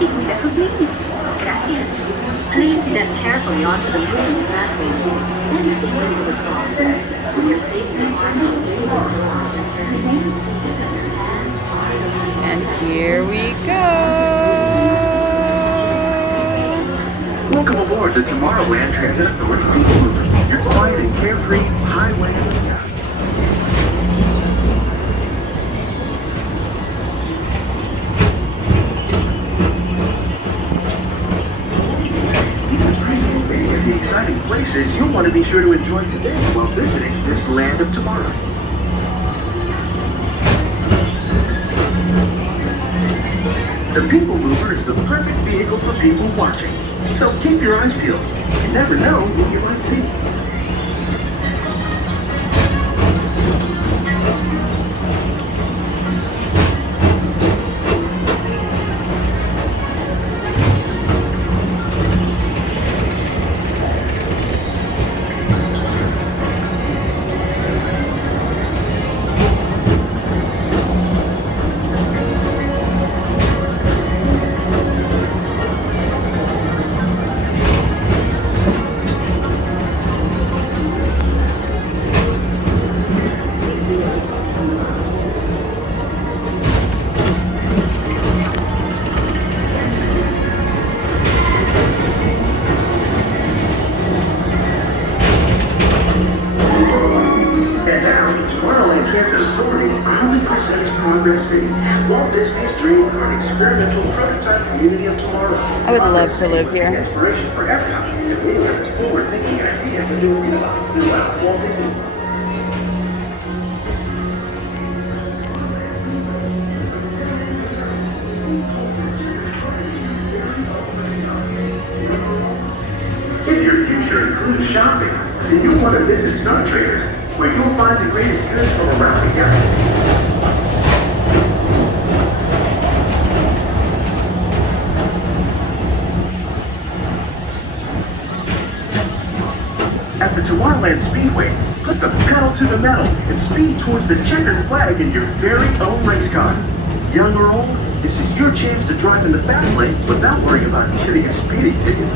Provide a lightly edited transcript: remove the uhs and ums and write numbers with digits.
Y cuida a sus niños. Gracias. Please step carefully onto the moving platform. That is the way to stop. When you're safe in And here we go. Welcome aboard the Tomorrowland Transit Authority People Mover. Your quiet and carefree highway of the sky. Many of the exciting places you'll want to be sure to enjoy today while visiting this land of tomorrow. The People Mover is the perfect vehicle for people watching. So keep your eyes peeled. You never know who you might see. Transit Authority proudly presents Progress City, Walt Disney's dream for an experimental prototype community of tomorrow. I would love to live here. The inspiration for Epcot and many of its forward-thinking ideas have been realized throughout Walt Disney World. If your future includes shopping, then you'll want to visit Star Traders, where you'll find the greatest goods from around the galaxy. At the Tomorrowland Speedway, put the pedal to the metal and speed towards the checkered flag in your very own race car. Young or old, this is your chance to drive in the fast lane without worrying about getting a speeding ticket.